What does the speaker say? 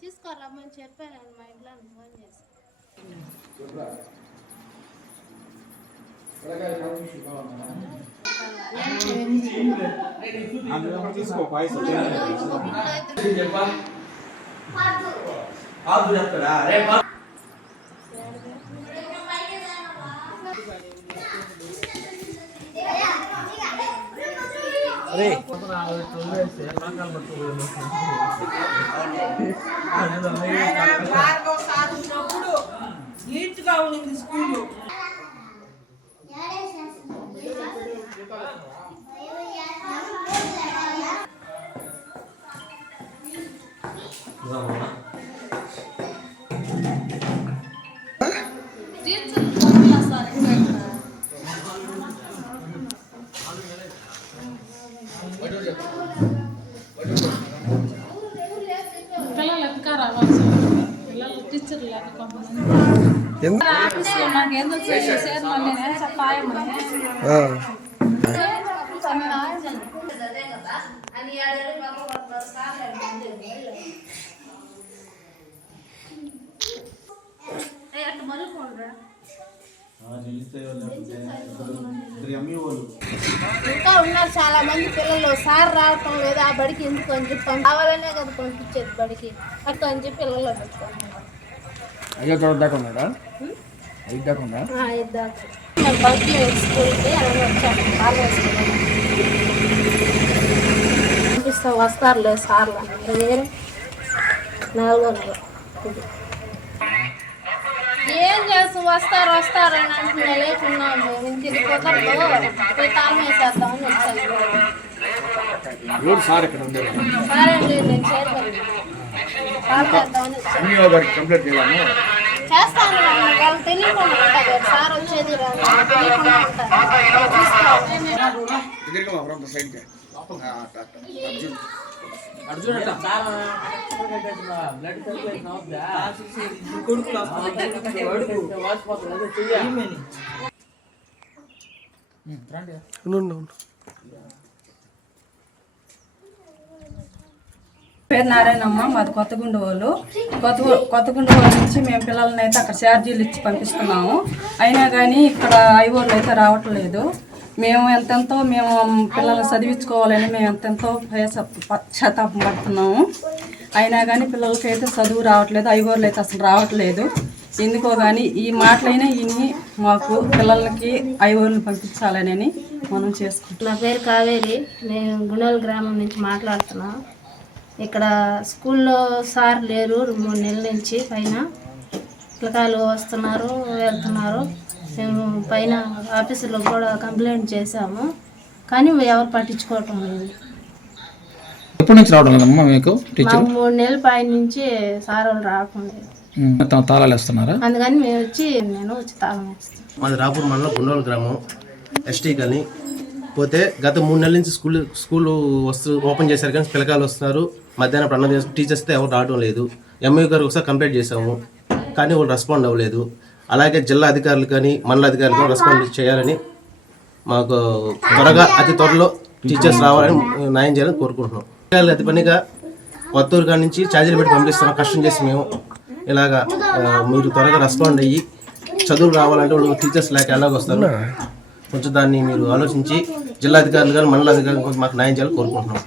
తీసుకోరమ్మని చెప్పాను మా ఇంట్లో ఫోన్ చేసి. నీట్గా ఉండింది స్కూలు. పిల్లలు ఎక్క రావాలి పిల్లలు టీచర్ లేక నాకు ఎందుకు ఇంకా ఉన్నారు చాలా మంది పిల్లలు. సార్ రావటం లేదు ఆ బడికి ఎందుకు అని చెప్పి కావాలనే కదా పంపించేది బడికి అట్లా అని చెప్పి పిల్లలు పెట్టుకుంటున్నారు. పంపిస్తా వస్తారులే సార్లు వేరే 4 ఏం చేస్తాం వస్తారు అని అంటున్నా లేకున్నాము. ఇంటికి కుదరదు పోయి తాళం వేసేద్దామని వచ్చాను. సార్ అండి నేను చేస్తాను వాళ్ళు తెలియకుండా ఉంటుంది. సార్ వచ్చేది తెలియకుండా ఉంటుంది. పేరు నారాయణమ్మ, మాది కొత్తగుండోలు. కొత్తగుండోలు నుంచి మేము పిల్లల్ని అయితే అక్కడ ఛార్జీలు ఇచ్చి పంపిస్తున్నాము. అయినా కానీ ఇక్కడ ఐఓర్లు అయితే రావట్లేదు. మేము ఎంతెంతో మేము పిల్లల్ని చదివించుకోవాలని మేము ఎంతెంతో పశ్చాత్తాపం పడుతున్నాము. అయినా కానీ పిల్లలకైతే చదువు రావట్లేదు, ఐఓర్లు అయితే అసలు రావట్లేదు. ఎందుకో కానీ ఈ మాటలైనా ఇన్ని మాకు పిల్లలకి ఐఓర్లు పంపించాలని మనం చేసుకుంటాం. నా పేరు కావేరి, నేను గుండోలు గ్రామం నుంచి మాట్లాడుతున్నా. ఇక్కడ స్కూల్లో సార్ లేరు 3 నెలల నుంచి పైన. పిల్లకాయలు వస్తున్నారు వెళ్తున్నారు. మేము పైన ఆఫీసులో కూడా కంప్లైంట్ చేశాము కానీ ఎవరు పట్టించుకోవటం లేదు. ఎప్పటి నుంచి రావడం లేదమ్మా మీకు? 3 నెలల పై నుంచి సార్ వాళ్ళు రాకుండా తాళాలు వేస్తున్నారా? అందుకని నేను వచ్చి తాళం వేస్తాను. మాది రాపూర్ మండలం గుండోలు గ్రామం ఎస్టీ కానీ పోతే గత 3 నెలల నుంచి స్కూల్ ఓపెన్ చేశారు కానీ పిల్లకాయలు వస్తున్నారు. మధ్యాహ్నం అన్నం టీచర్స్ అయితే ఎవరు రావడం లేదు. ఎంఈ గారు ఒకసారి కంప్లైంట్ చేశాము కానీ వాళ్ళు రెస్పాండ్ అవ్వలేదు. అలాగే జిల్లా అధికారులు కానీ మండల అధికారులు కానీ రెస్పాండ్ చేయాలని, మాకు అతి త్వరలో టీచర్స్ రావాలని న్యాయం చేయాలని కోరుకుంటున్నాం. అతి పనిగా కొత్తూరు కాడి నుంచి ఛార్జీలు పెట్టి పంపిస్తున్నాం కష్టం చేసి మేము. ఇలాగా మీరు త్వరగా రెస్పాండ్ అయ్యి చదువులు రావాలంటే వాళ్ళు టీచర్స్ లేక ఎలాగొస్తారు, కొంచెం దాన్ని మీరు ఆలోచించి జిల్లా అధికారులు కానీ మండల అధికారులు కొంచెం మాకు న్యాయం చేయాలని కోరుకుంటున్నాం.